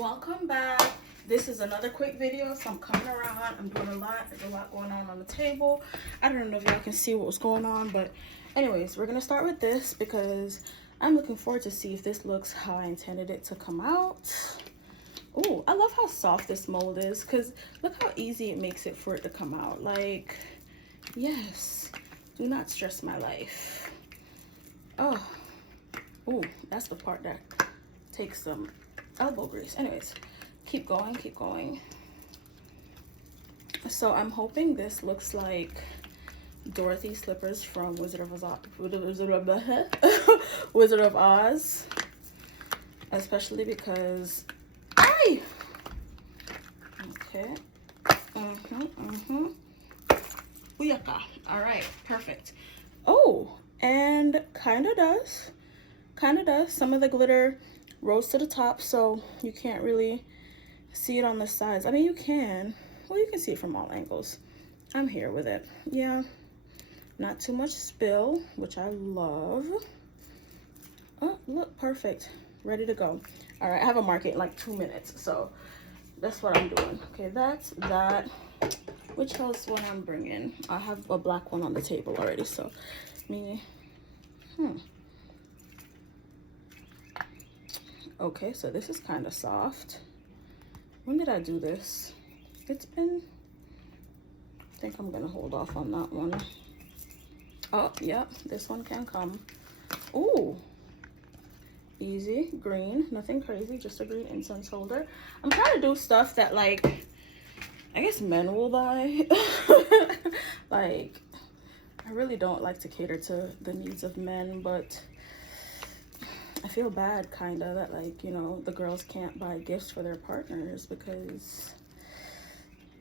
Welcome back. This is another quick video, so I'm coming around. I'm doing a lot. There's a lot going on the table. I don't know if y'all can see what was going on, but anyways, we're gonna start with this because I'm looking forward to see if this looks how I intended it to come out. Oh, I love how soft this mold is, because look how easy it makes it for it to come out. Like, yes, do not stress my life. Oh, that's the part that takes some elbow grease. Anyways, keep going, keep going. So I'm hoping this looks like Dorothy slippers from Wizard of Oz, especially because okay. Booyaka. All right, perfect. Oh, and kind of does. Some of the glitter rose to the top, so you can't really see it on the sides. I mean, you can. Well, you can see it from all angles. I'm here with it. Yeah, not too much spill, which I love. Oh, look, perfect. Ready to go. All right, I have a market in like 2 minutes, so that's what I'm doing. Okay, that's that. Which else one I'm bringing? I have a black one on the table already, so Okay, so this is kind of soft. When did I do this? It's been, I think I'm gonna hold off on that one. Oh, yep, this one can come. Ooh, easy, green, nothing crazy, just a green incense holder. I'm trying to do stuff that, like, I guess men will buy. Like, I really don't like to cater to the needs of men, but I feel bad kind of that, like, you know, the girls can't buy gifts for their partners because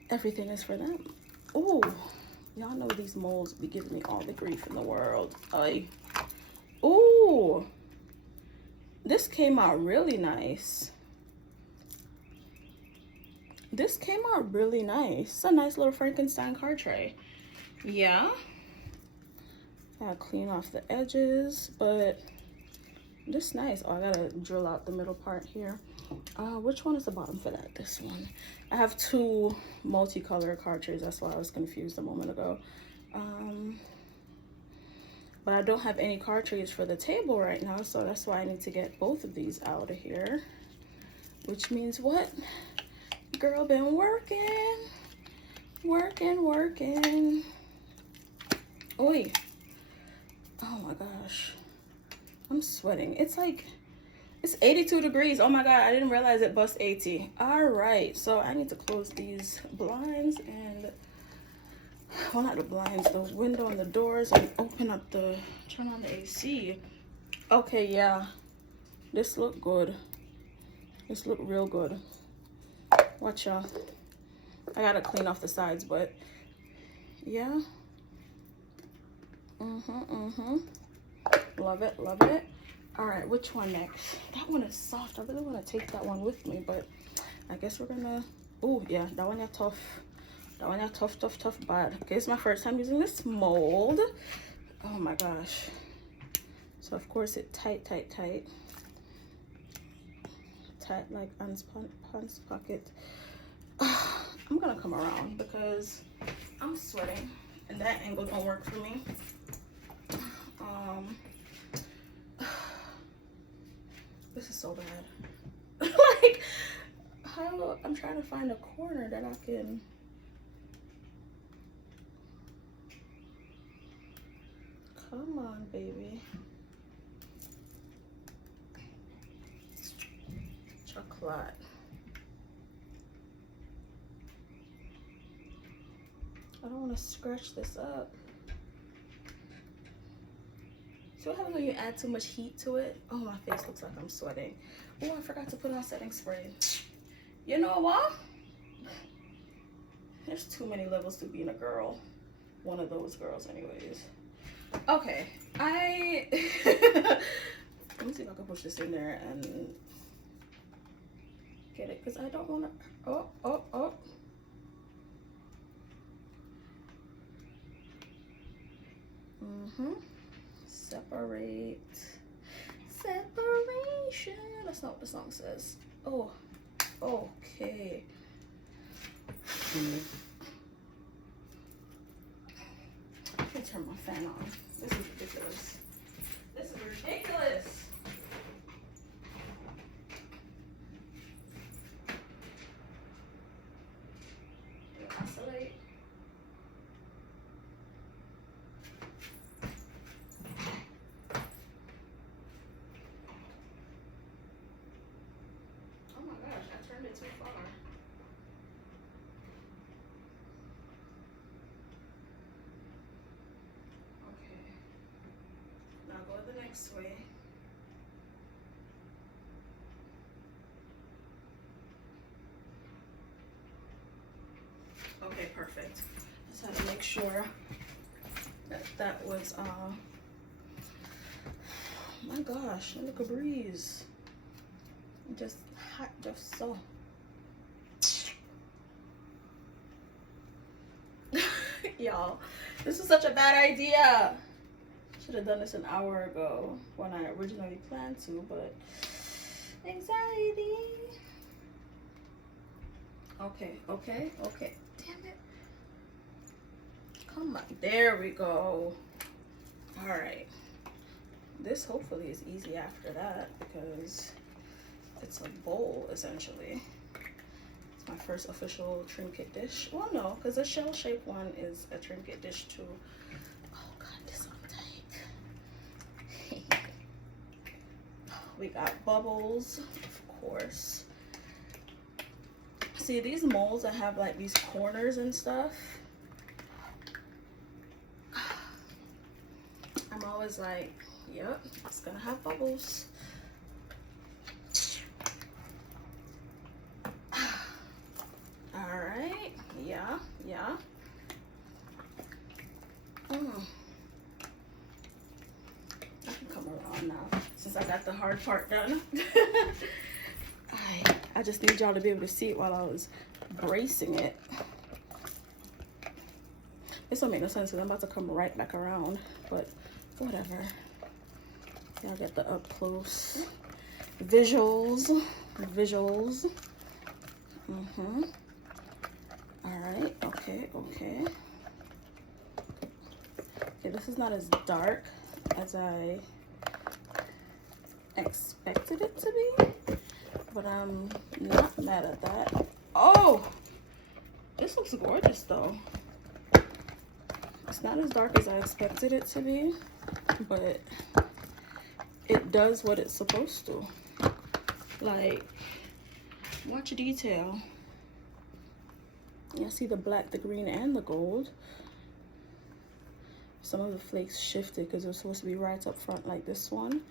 everything is for them. Oh, y'all know these molds be giving me all the grief in the world. Oh, this came out really nice. This came out really nice. It's a nice little Frankenstein card tray. Yeah, I'll clean off the edges, but this nice. Oh, I gotta drill out the middle part here. Which one is the bottom for that? This one. I have two multicolor card trays. That's why I was confused a moment ago. But I don't have any card trays for the table right now, so that's why I need to get both of these out of here. Which means what? Girl, been working. Oi. Oh my gosh. I'm sweating. It's like, it's 82 degrees. Oh my God, I didn't realize it bust 80. All right, so I need to close these blinds and, well, not the blinds, the window and the doors, and open up turn on the AC. Okay, yeah, this look good. This look real good. Watch y'all. I gotta clean off the sides, but yeah. Love it. All right, which one next? That one is soft. I really want to take that one with me, but I guess we're gonna, oh yeah, that one yeah tough. That one yeah tough bad. Okay, it's my first time using this mold. Oh my gosh. So of course it tight like pants pocket. I'm gonna come around because I'm sweating and that angle don't work for me. This is so bad. Like, how I'm trying to find a corner that I can. Come on, baby. Chocolate. I don't want to scratch this up. See what happens when you add too much heat to it? Oh, my face looks like I'm sweating. Oh, I forgot to put on setting spray. You know what? There's too many levels to being a girl. One of those girls anyways. Okay, let me see if I can push this in there and get it, because I don't want to, oh. Separation. That's not what the song says. Oh, Okay. Let me turn my fan on. This is ridiculous. This is ridiculous. Oscillate. Oh my gosh, I turned it too far. Okay. Now go the next way. Okay, perfect. Just had to make sure that that was oh my gosh, look at the breeze. Just hot, just so. Y'all, this is such a bad idea. Should have done this an hour ago when I originally planned to, but anxiety. Okay, okay, okay. Damn it. Come on. There we go. All right. This hopefully is easy after that because it's a bowl essentially. It's my first official trinket dish. Well, no, because the shell-shaped one is a trinket dish too. Oh God, this one tight. We got bubbles, of course. See these molds that have like these corners and stuff. I'm always like, yep, it's gonna have bubbles. All right, yeah. I can come around now since I got the hard part done. I just need y'all to be able to see it while I was bracing it. This don't make no sense because I'm about to come right back around, but whatever. Y'all get the up close visuals. All right, okay. Okay, this is not as dark as I expected it to be, but I'm not mad at that. Oh, this looks gorgeous though. It's not as dark as I expected it to be, but it does what it's supposed to. Like, watch detail. You see the black, the green, and the gold. Some of the flakes shifted because it was supposed to be right up front like this one,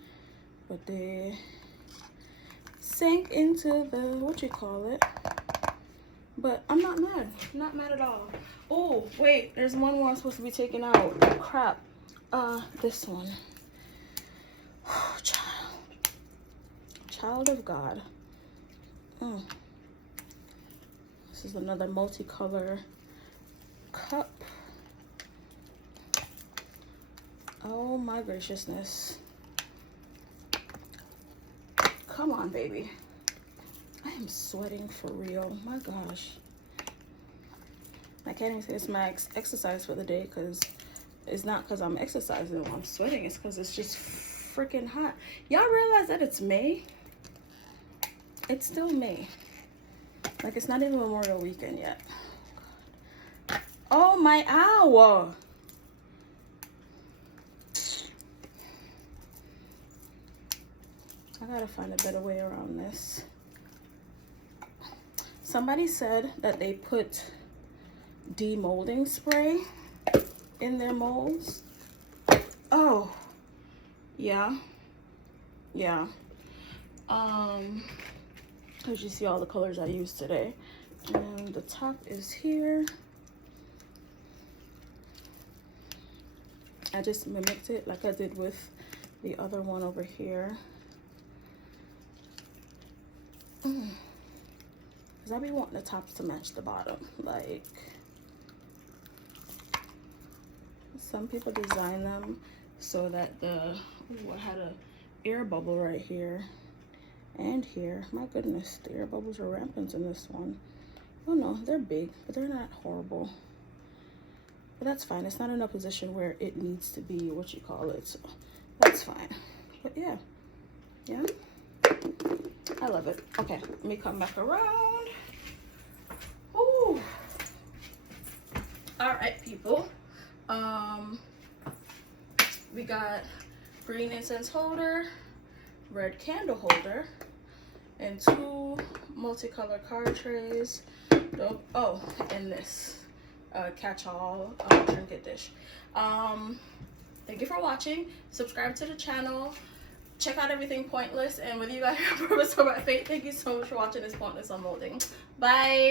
but they sank into the, what you call it. But I'm not mad. Not mad at all. Oh, wait. There's one more I'm supposed to be taking out. Oh, crap. This one. Oh, child. Child of God. This is another multicolor cup. Oh, my graciousness. Come on, baby. I am sweating for real. My gosh. I can't even say it's my exercise for the day because it's not because I'm exercising when I'm sweating. It's because it's just freaking hot. Y'all realize that it's May? It's still May. Like, it's not even Memorial Weekend yet. Oh, my hour. I gotta find a better way around this. Somebody said that they put demolding spray in their molds. Oh, yeah. As you see all the colors I used today. And the top is here. I just mimicked it like I did with the other one over here. Because I be wanting the tops to match the bottom. Like, some people design them so that the, ooh, I had a air bubble right here. And here. My goodness, the air bubbles are rampant in this one. Oh no, they're big, but they're not horrible. But that's fine. It's not in a position where it needs to be, what you call it, so that's fine. But yeah, yeah, I love it. Okay, let me come back around. Ooh. All right, people. We got green incense holder, red candle holder, and 2 multicolor card trays. Oh, and this catch-all trinket dish. Thank you for watching. Subscribe to the channel. Check out everything Pointless, and whether you got your purpose or my fate, thank you so much for watching this Pointless Unmolding. Bye.